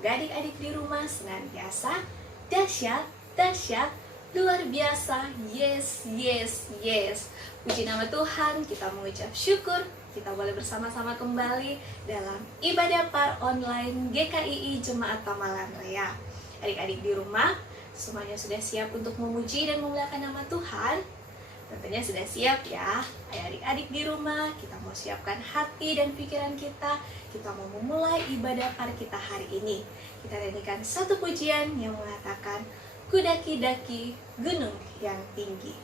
Semoga adik-adik di rumah senantiasa dahsyat, dahsyat, luar biasa, yes, yes, yes. Puji nama Tuhan, kita mengucap syukur, kita boleh bersama-sama kembali dalam ibadah par online GKII Jemaat Tamalan Raya. Adik-adik di rumah, semuanya sudah siap untuk memuji dan memuliakan nama Tuhan? Tentunya sudah siap ya. Adik-adik di rumah, kita mau siapkan hati dan pikiran kita. Kita mau memulai ibadah par kita hari ini. Kita nyanyikan satu pujian yang mengatakan, ku daki-daki gunung yang tinggi.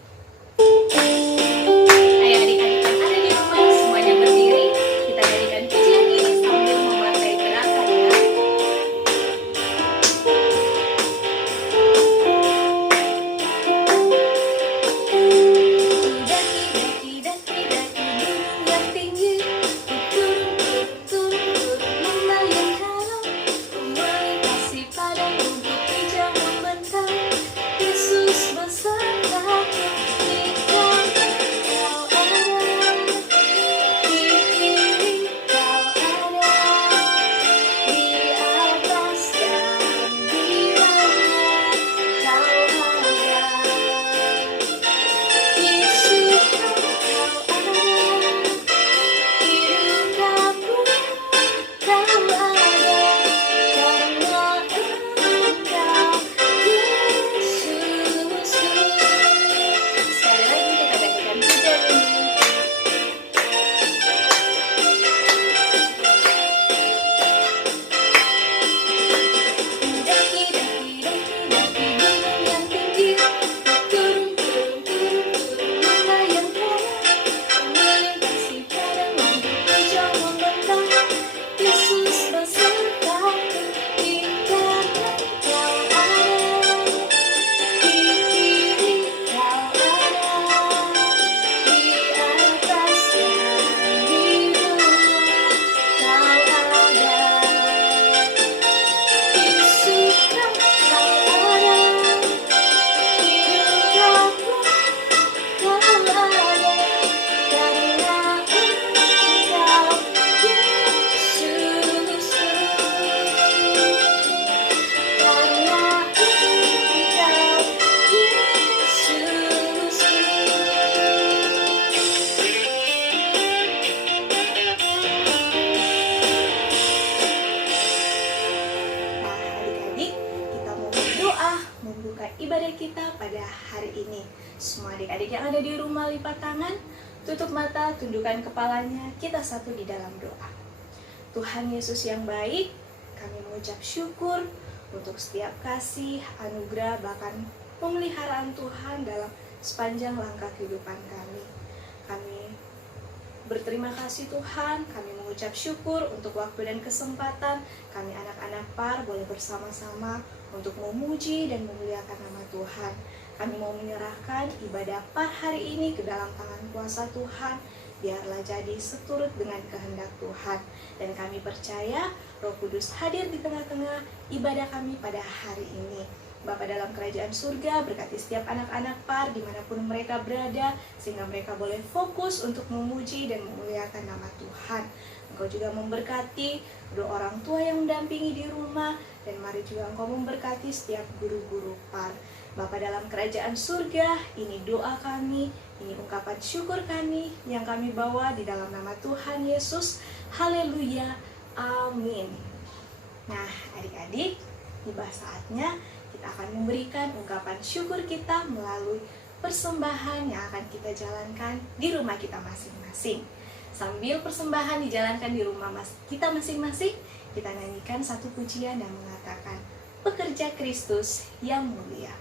Ayo adik-adik yang ada di rumah, semuanya berdiri. Kita nyanyikan pujian ini sambil memakai gerakan ya. Ibadah kita pada hari ini. Semua adik-adik yang ada di rumah lipat tangan, tutup mata, tundukkan kepalanya, kita satu di dalam doa. Tuhan Yesus yang baik, kami mengucap syukur untuk setiap kasih, anugerah, bahkan pemeliharaan Tuhan dalam sepanjang langkah kehidupan kami. Kami berterima kasih Tuhan, kami mengucap syukur untuk waktu dan kesempatan kami anak-anak par boleh bersama-sama untuk memuji dan memuliakan nama Tuhan. Kami mau menyerahkan ibadah par hari ini ke dalam tangan kuasa Tuhan, biarlah jadi seturut dengan kehendak Tuhan. Dan kami percaya Roh Kudus hadir di tengah-tengah ibadah kami pada hari ini. Bapa dalam kerajaan surga, berkati setiap anak-anak par dimanapun mereka berada, sehingga mereka boleh fokus untuk memuji dan memuliakan nama Tuhan. Engkau juga memberkati kedua orang tua yang mendampingi di rumah, dan mari juga Engkau memberkati setiap guru-guru par. Bapa dalam kerajaan surga, ini doa kami, ini ungkapan syukur kami yang kami bawa di dalam nama Tuhan Yesus. Haleluya, amin. Nah adik-adik, tiba saatnya kita akan memberikan ungkapan syukur kita melalui persembahan yang akan kita jalankan di rumah kita masing-masing. Sambil persembahan dijalankan di rumah kita masing-masing, kita nyanyikan satu pujian yang mengatakan, Pekerja Kristus yang mulia.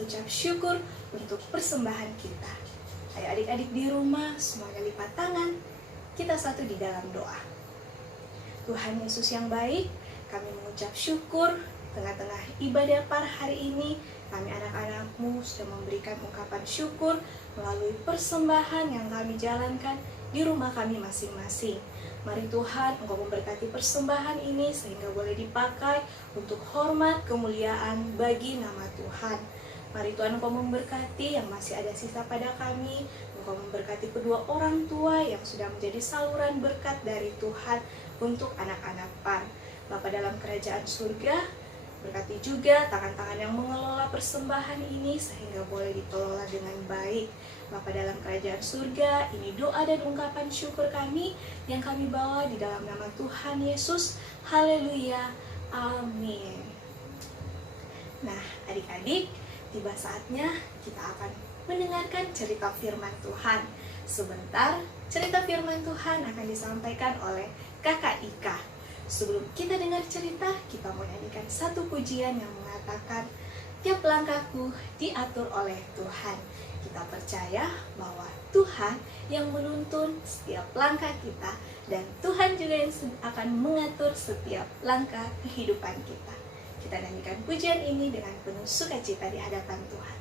mengucap syukur untuk persembahan kita. Ayo adik-adik di rumah, semuanya lipat tangan, kita satu di dalam doa. Tuhan Yesus yang baik, kami mengucap syukur tengah-tengah ibadah pada hari ini. Kami anak-anak-Mu sudah memberikan ungkapan syukur melalui persembahan yang kami jalankan di rumah kami masing-masing. Mari Tuhan, Engkau memberkati persembahan ini sehingga boleh dipakai untuk hormat kemuliaan bagi nama Tuhan. Mari Tuhan, Engkau memberkati yang masih ada sisa pada kami. Engkau memberkati kedua orang tua yang sudah menjadi saluran berkat dari Tuhan untuk anak-anak PAN. Bapa dalam kerajaan surga, berkati juga tangan-tangan yang mengelola persembahan ini sehingga boleh dikelola dengan baik. Bapa dalam kerajaan surga, ini doa dan ungkapan syukur kami yang kami bawa di dalam nama Tuhan Yesus. Haleluya. Amin. Nah, adik-adik, tiba saatnya kita akan mendengarkan cerita firman Tuhan. Sebentar, cerita firman Tuhan akan disampaikan oleh Kakak Ika. Sebelum kita dengar cerita, kita mau nyanyikan satu pujian yang mengatakan, tiap langkahku diatur oleh Tuhan. Kita percaya bahwa Tuhan yang menuntun setiap langkah kita, dan Tuhan juga yang akan mengatur setiap langkah kehidupan kita. Kita nyanyikan pujian ini dengan penuh sukacita di hadapan Tuhan.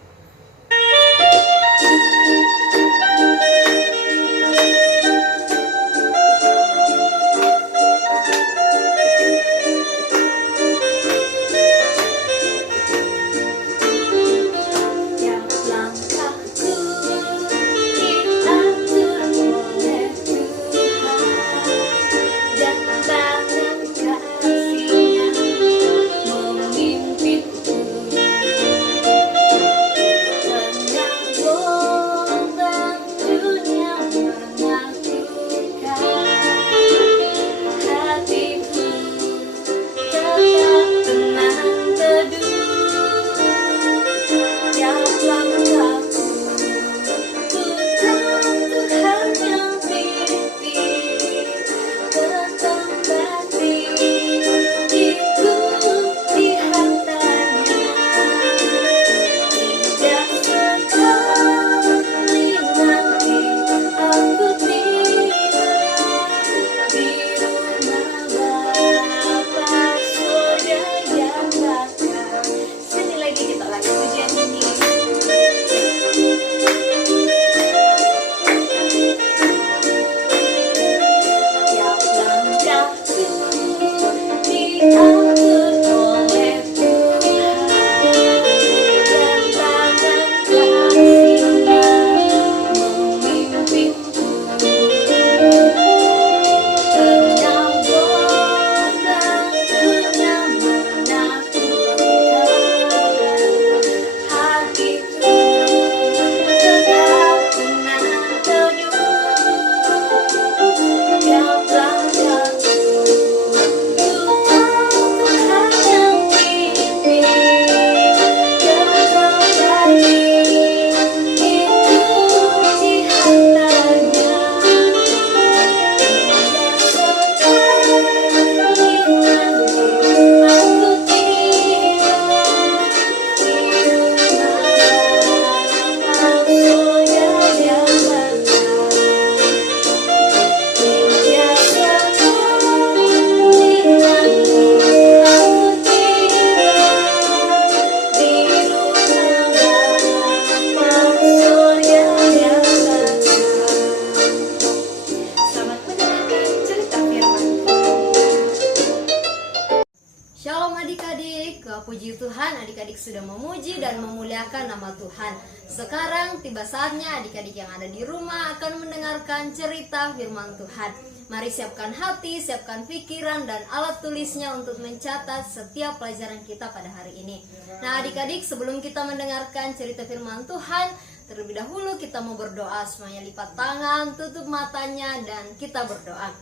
Puji Tuhan, adik-adik sudah memuji dan memuliakan nama Tuhan. Sekarang tiba saatnya adik-adik yang ada di rumah akan mendengarkan cerita firman Tuhan. Mari siapkan hati, siapkan pikiran dan alat tulisnya untuk mencatat setiap pelajaran kita pada hari ini. Nah adik-adik, sebelum kita mendengarkan cerita firman Tuhan, terlebih dahulu kita mau berdoa. Semuanya lipat tangan, tutup matanya, dan kita berdoa.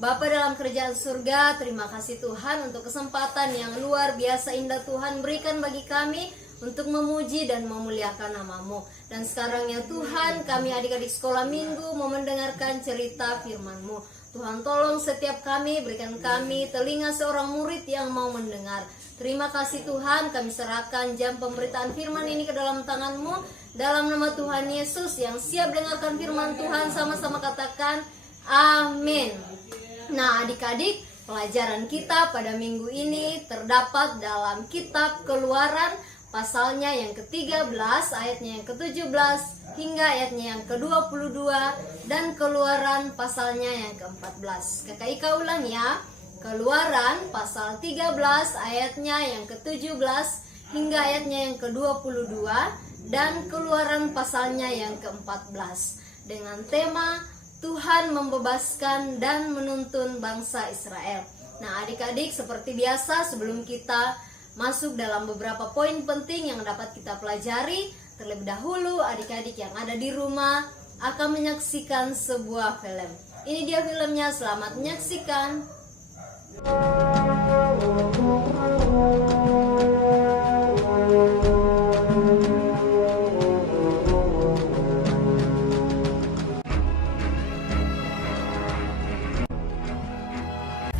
Bapa dalam kerajaan surga, terima kasih Tuhan untuk kesempatan yang luar biasa indah Tuhan berikan bagi kami untuk memuji dan memuliakan nama-Mu. Dan sekarang ya Tuhan, kami adik-adik sekolah minggu mau mendengarkan cerita firman-Mu. Tuhan tolong setiap kami, berikan kami telinga seorang murid yang mau mendengar. Terima kasih Tuhan, kami serahkan jam pemberitaan firman ini ke dalam tangan-Mu. Dalam nama Tuhan Yesus yang siap dengarkan firman Tuhan, sama-sama katakan amin. Nah adik-adik, pelajaran kita pada minggu ini terdapat dalam kitab Keluaran, pasalnya yang ke-13, ayatnya yang ke-17 hingga ayatnya yang ke-22, dan Keluaran pasalnya yang ke-14. Kakak Ika ulang ya. Keluaran pasal 13 ayatnya yang ke-17 hingga ayatnya yang ke-22, dan Keluaran pasalnya yang ke-14 dengan tema Tuhan membebaskan dan menuntun bangsa Israel. Nah adik-adik, seperti biasa sebelum kita masuk dalam beberapa poin penting yang dapat kita pelajari, terlebih dahulu adik-adik yang ada di rumah akan menyaksikan sebuah film. Ini dia filmnya, selamat menyaksikan.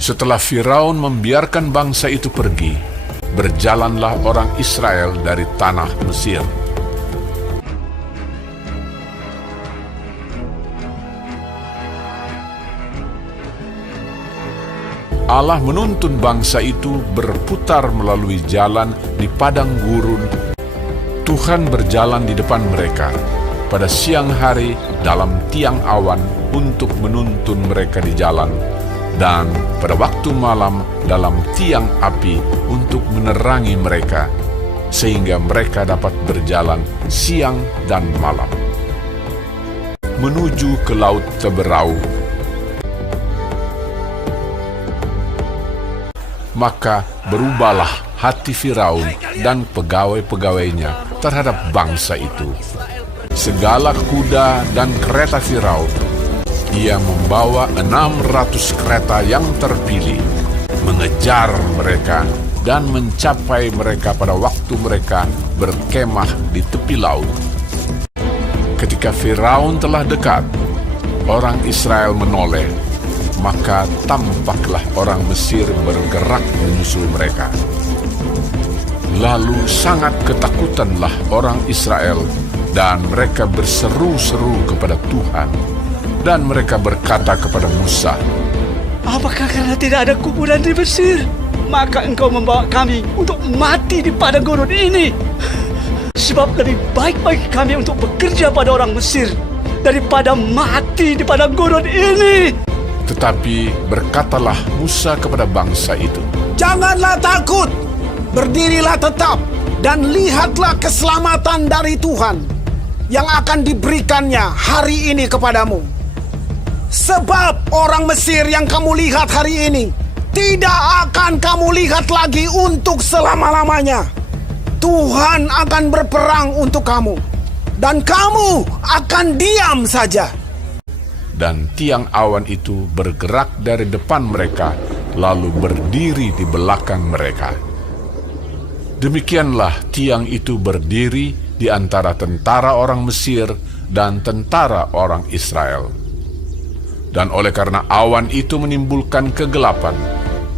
Setelah Firaun membiarkan bangsa itu pergi, berjalanlah orang Israel dari tanah Mesir. Allah menuntun bangsa itu berputar melalui jalan di padang gurun. Tuhan berjalan di depan mereka pada siang hari dalam tiang awan untuk menuntun mereka di jalan, dan pada waktu malam dalam tiang api untuk menerangi mereka, sehingga mereka dapat berjalan siang dan malam menuju ke Laut Teberau. Maka berubahlah hati Firaun dan pegawai-pegawainya terhadap bangsa itu. Segala kuda dan kereta Firaun, ia membawa 600 kereta yang terpilih, mengejar mereka dan mencapai mereka pada waktu mereka berkemah di tepi laut. Ketika Firaun telah dekat, orang Israel menoleh, maka tampaklah orang Mesir bergerak menyusul mereka. Lalu sangat ketakutanlah orang Israel, dan mereka berseru-seru kepada Tuhan. Dan mereka berkata kepada Musa, "Apakah karena tidak ada kuburan di Mesir, maka engkau membawa kami untuk mati di padang gurun ini? Sebab lebih baik bagi kami untuk bekerja pada orang Mesir daripada mati di padang gurun ini." Tetapi berkatalah Musa kepada bangsa itu, "Janganlah takut, berdirilah tetap, dan lihatlah keselamatan dari Tuhan yang akan diberikannya hari ini kepadamu. Sebab orang Mesir yang kamu lihat hari ini tidak akan kamu lihat lagi untuk selama-lamanya. Tuhan akan berperang untuk kamu, dan kamu akan diam saja." dan tiang awan itu bergerak dari depan mereka, lalu berdiri di belakang mereka. Demikianlah tiang itu berdiri di antara tentara orang Mesir dan tentara orang Israel. Dan oleh karena awan itu menimbulkan kegelapan,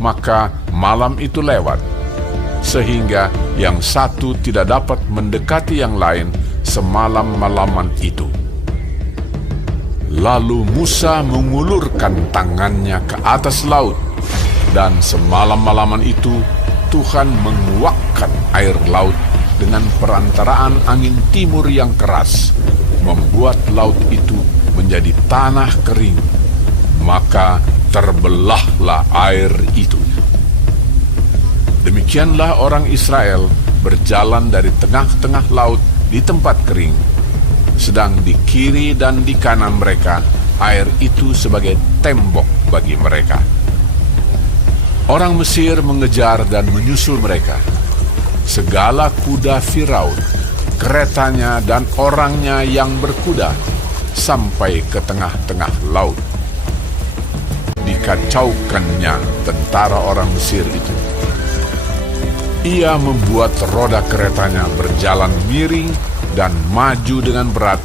maka malam itu lewat, sehingga yang satu tidak dapat mendekati yang lain semalam-malaman itu. Lalu Musa mengulurkan tangannya ke atas laut, dan semalam-malaman itu Tuhan menguakkan air laut dengan perantaraan angin timur yang keras, membuat laut itu menjadi tanah kering, maka terbelahlah air itu. Demikianlah orang Israel berjalan dari tengah-tengah laut di tempat kering, sedang di kiri dan di kanan mereka air itu sebagai tembok bagi mereka. Orang Mesir mengejar dan menyusul mereka. Segala kuda Firaun, keretanya dan orangnya yang berkuda, sampai ke tengah-tengah laut. Dikacaukannya tentara orang Mesir itu. Ia membuat roda keretanya berjalan miring dan maju dengan berat.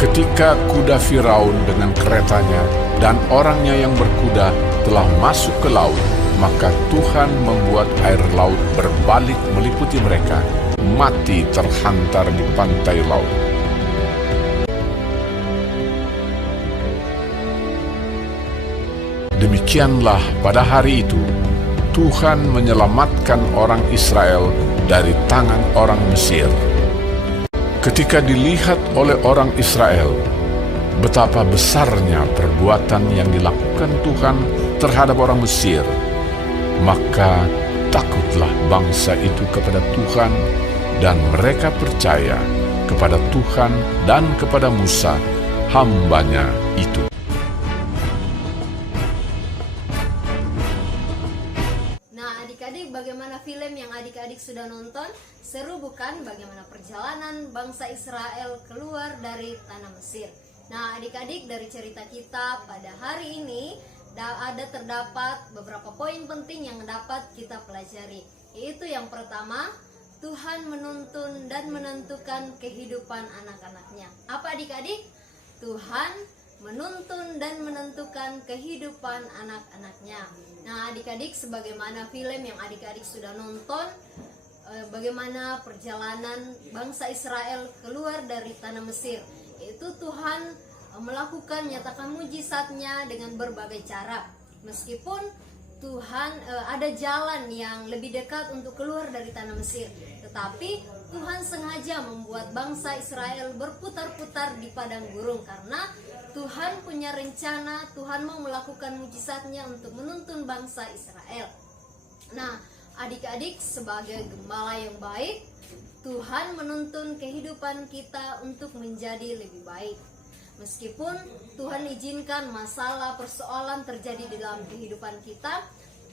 Ketika kuda Firaun dengan keretanya dan orangnya yang berkuda telah masuk ke laut, maka Tuhan membuat air laut berbalik meliputi mereka, mati terhantar di pantai laut. Demikianlah pada hari itu, Tuhan menyelamatkan orang Israel dari tangan orang Mesir. Ketika dilihat oleh orang Israel betapa besarnya perbuatan yang dilakukan Tuhan terhadap orang Mesir, maka takutlah bangsa itu kepada Tuhan, dan mereka percaya kepada Tuhan dan kepada Musa, hambanya itu. Adik-adik, bagaimana film yang adik-adik sudah nonton? Seru bukan bagaimana perjalanan bangsa Israel keluar dari tanah Mesir? Nah, adik-adik, dari cerita kita pada hari ini terdapat beberapa poin penting yang dapat kita pelajari. Yaitu yang pertama, Tuhan menuntun dan menentukan kehidupan anak-anaknya. Apa adik-adik? Tuhan menuntun dan menentukan kehidupan anak-anaknya. Nah, adik-adik, sebagaimana film yang adik-adik sudah nonton, bagaimana perjalanan bangsa Israel keluar dari tanah Mesir, yaitu Tuhan melakukan nyatakan mujizatnya dengan berbagai cara. Meskipun Tuhan ada jalan yang lebih dekat untuk keluar dari tanah Mesir, tetapi Tuhan sengaja membuat bangsa Israel berputar-putar di padang gurun karena Tuhan punya rencana. Tuhan mau melakukan mujizatnya untuk menuntun bangsa Israel. Nah, adik-adik, sebagai gembala yang baik, Tuhan menuntun kehidupan kita untuk menjadi lebih baik. Meskipun Tuhan izinkan masalah, persoalan terjadi di dalam kehidupan kita,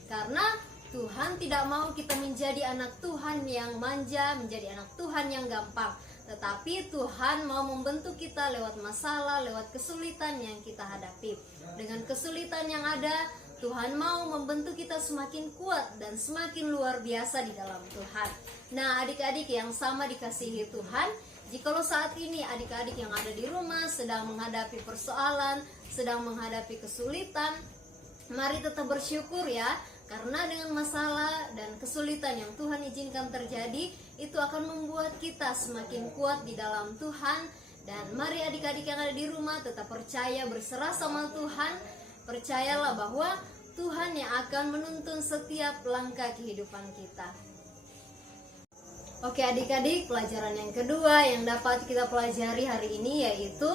karena Tuhan tidak mau kita menjadi anak Tuhan yang manja, menjadi anak Tuhan yang gampang. Tetapi Tuhan mau membentuk kita lewat masalah, lewat kesulitan yang kita hadapi. Dengan kesulitan yang ada, Tuhan mau membentuk kita semakin kuat dan semakin luar biasa di dalam Tuhan. Nah, adik-adik yang sama dikasihi Tuhan, jikalau saat ini adik-adik yang ada di rumah sedang menghadapi persoalan, sedang menghadapi kesulitan, mari tetap bersyukur ya. Karena dengan masalah dan kesulitan yang Tuhan izinkan terjadi, itu akan membuat kita semakin kuat di dalam Tuhan. Dan mari adik-adik yang ada di rumah tetap percaya, berserah sama Tuhan. Percayalah bahwa Tuhan yang akan menuntun setiap langkah kehidupan kita. Oke adik-adik, pelajaran yang kedua yang dapat kita pelajari hari ini yaitu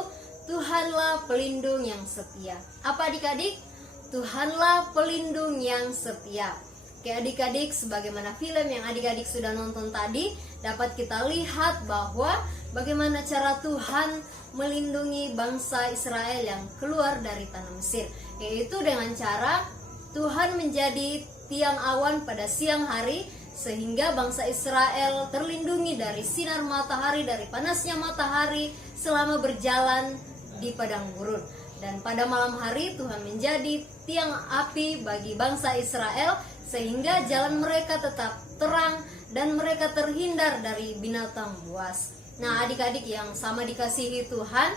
Tuhanlah pelindung yang setia. Apa adik-adik? Tuhanlah pelindung yang setia. Oke adik-adik, sebagaimana film yang adik-adik sudah nonton tadi, dapat kita lihat bahwa bagaimana cara Tuhan melindungi bangsa Israel yang keluar dari tanah Mesir, yaitu dengan cara Tuhan menjadi tiang awan pada siang hari, sehingga bangsa Israel terlindungi dari sinar matahari, dari panasnya matahari selama berjalan di padang gurun. Dan pada malam hari Tuhan menjadi tiang api bagi bangsa Israel, sehingga jalan mereka tetap terang dan mereka terhindar dari binatang buas. Nah adik-adik yang sama dikasihi Tuhan,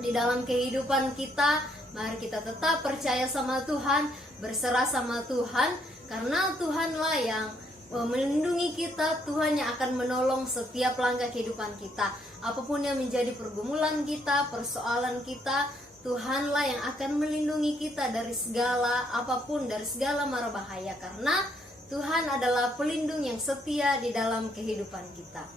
di dalam kehidupan kita, mari kita tetap percaya sama Tuhan, berserah sama Tuhan, karena Tuhanlah yang melindungi kita. Tuhan yang akan menolong setiap langkah kehidupan kita. Apapun yang menjadi pergumulan kita, persoalan kita, Tuhanlah yang akan melindungi kita dari segala apapun, dari segala mara bahaya, karena Tuhan adalah pelindung yang setia di dalam kehidupan kita.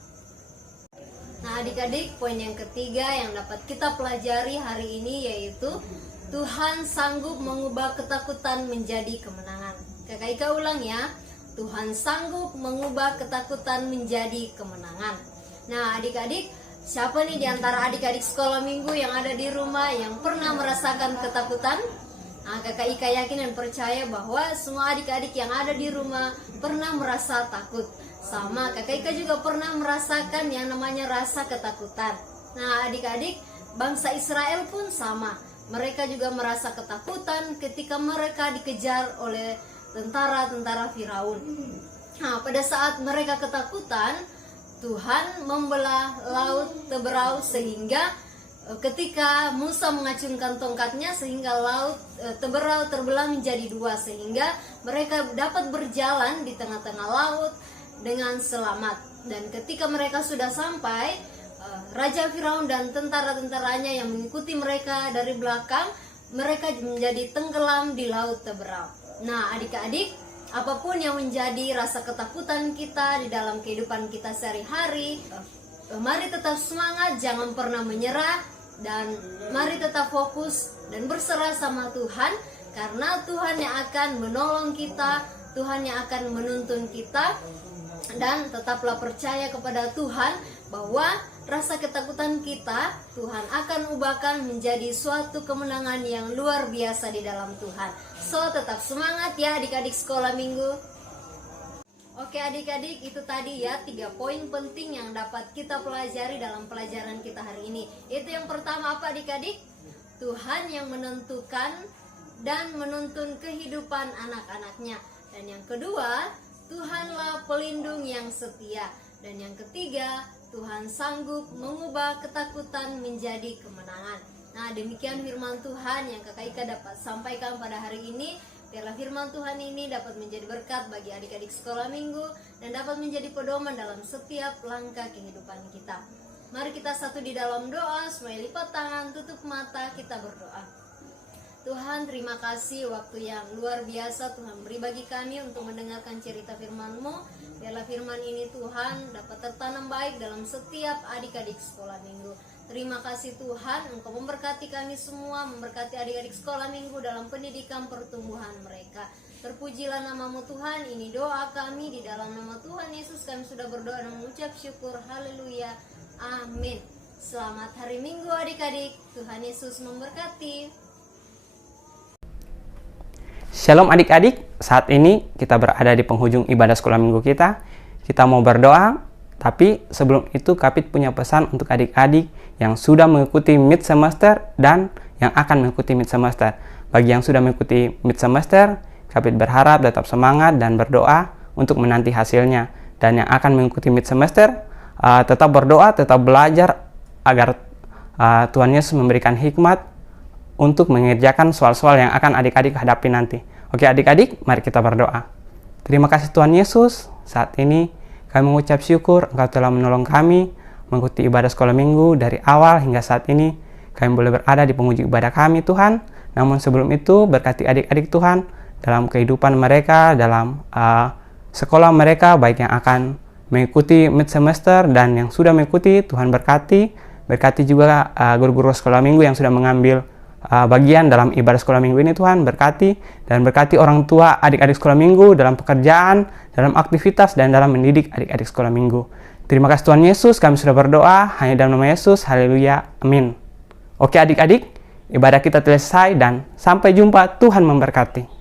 Nah adik-adik, poin yang ketiga yang dapat kita pelajari hari ini yaitu Tuhan sanggup mengubah ketakutan menjadi kemenangan. Kakak Ika ulang ya, Tuhan sanggup mengubah ketakutan menjadi kemenangan. Nah adik-adik, siapa nih di antara adik-adik sekolah minggu yang ada di rumah yang pernah merasakan ketakutan? Nah, Kakak Ika yakin dan percaya bahwa semua adik-adik yang ada di rumah pernah merasa takut. Sama, Kakak Ika juga pernah merasakan yang namanya rasa ketakutan. Nah, adik-adik, bangsa Israel pun sama. Mereka juga merasa ketakutan ketika mereka dikejar oleh tentara-tentara Firaun. Nah, pada saat mereka ketakutan, Tuhan membelah laut Teberau sehingga ketika Musa mengacungkan tongkatnya sehingga laut Teberau terbelah menjadi dua, sehingga mereka dapat berjalan di tengah-tengah laut dengan selamat. Dan ketika mereka sudah sampai, Raja Firaun dan tentara-tentaranya yang mengikuti mereka dari belakang, mereka menjadi tenggelam di laut Teberau. Nah, adik-adik, apapun yang menjadi rasa ketakutan kita di dalam kehidupan kita sehari-hari, mari tetap semangat, jangan pernah menyerah, dan mari tetap fokus dan berserah sama Tuhan, karena Tuhan yang akan menolong kita, Tuhan yang akan menuntun kita. Dan tetaplah percaya kepada Tuhan bahwa rasa ketakutan kita Tuhan akan ubahkan menjadi suatu kemenangan yang luar biasa di dalam Tuhan. So, tetap semangat ya adik-adik sekolah minggu. Oke adik-adik, itu tadi ya 3 poin penting yang dapat kita pelajari dalam pelajaran kita hari ini. Itu yang pertama apa adik-adik? Tuhan yang menentukan dan menuntun kehidupan anak-anaknya. Dan yang kedua, Tuhanlah pelindung yang setia. Dan yang ketiga, Tuhan sanggup mengubah ketakutan menjadi kemenangan. Nah, demikian firman Tuhan yang Kakak Ika dapat sampaikan pada hari ini. Biarlah firman Tuhan ini dapat menjadi berkat bagi adik-adik sekolah minggu dan dapat menjadi pedoman dalam setiap langkah kehidupan kita. Mari kita satu di dalam doa, semuanya lipat tangan, tutup mata, kita berdoa. Tuhan, terima kasih waktu yang luar biasa Tuhan beri bagi kami untuk mendengarkan cerita firman-Mu. Biarlah firman ini Tuhan dapat tertanam baik dalam setiap adik-adik sekolah minggu. Terima kasih Tuhan, Engkau memberkati kami semua, memberkati adik-adik sekolah minggu dalam pendidikan pertumbuhan mereka. Terpujilah nama-Mu Tuhan, ini doa kami di dalam nama Tuhan Yesus kami sudah berdoa dan mengucap syukur. Haleluya, amin. Selamat hari Minggu adik-adik, Tuhan Yesus memberkati. Shalom adik-adik, saat ini kita berada di penghujung ibadah sekolah minggu kita. Kita mau berdoa, tapi sebelum itu Kapit punya pesan untuk adik-adik yang sudah mengikuti mid semester dan yang akan mengikuti mid semester. Bagi yang sudah mengikuti mid semester, Kapit berharap tetap semangat dan berdoa untuk menanti hasilnya. Dan yang akan mengikuti mid semester, tetap berdoa, tetap belajar agar Tuhan Yesus memberikan hikmat untuk mengerjakan soal-soal yang akan adik-adik hadapi nanti. Oke adik-adik, mari kita berdoa. Terima kasih Tuhan Yesus, saat ini kami mengucap syukur Engkau telah menolong kami mengikuti ibadah sekolah minggu dari awal hingga saat ini. Kami boleh berada di penghujung ibadah kami Tuhan. Namun sebelum itu berkati adik-adik Tuhan dalam kehidupan mereka, dalam sekolah mereka, baik yang akan mengikuti mid semester dan yang sudah mengikuti. Tuhan berkati juga guru-guru sekolah minggu yang sudah mengambil bagian dalam ibadah sekolah minggu ini. Tuhan berkati dan berkati orang tua adik-adik sekolah minggu dalam pekerjaan, dalam aktivitas dan dalam mendidik adik-adik sekolah minggu. Terima kasih Tuhan Yesus, kami sudah berdoa hanya dalam nama Yesus. Haleluya, amin. Oke adik-adik, ibadah kita selesai dan sampai jumpa. Tuhan memberkati.